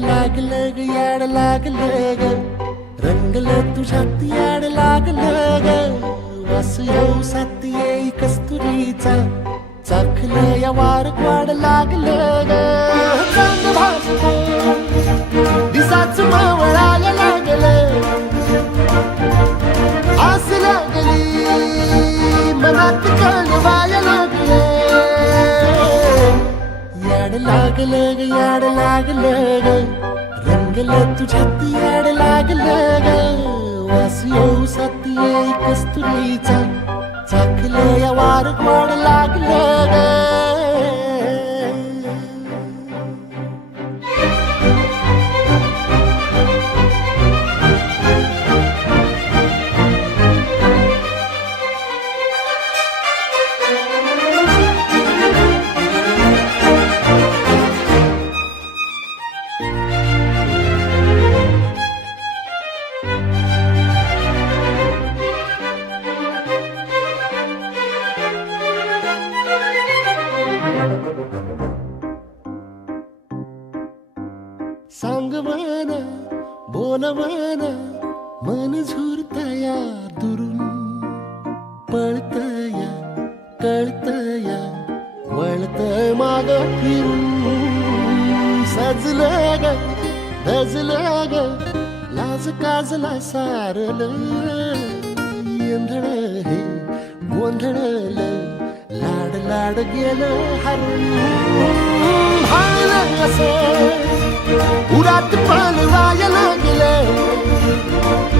लागलं ग याड लागलं ग रंगलं तुझ्यात याड लागलं ग वास येऊ साथ येई कस्तुरीचा चाखलं या वार वाड लागलं ग चांग भासतो दिसाच मावळायला लागलं आस लागली मनात कळवायला लागलं याड लागलं ग याड लागलं ग रंगलं तुझ्यात याड लागलं ग वास येऊ साथ येई कस्तुरीचा चाखलं या वार गोड लागलं ग सांग म्हणा बोल म्हणा मन झुरतया दुरून पळतया कळतया वळत माग फिरून सजलं ग धजलं ग लाज काजला सारलं येंधळ हे गोंधळलं लाड लाड गेलं हरून भाळलं असं उरात पालवायला गेलं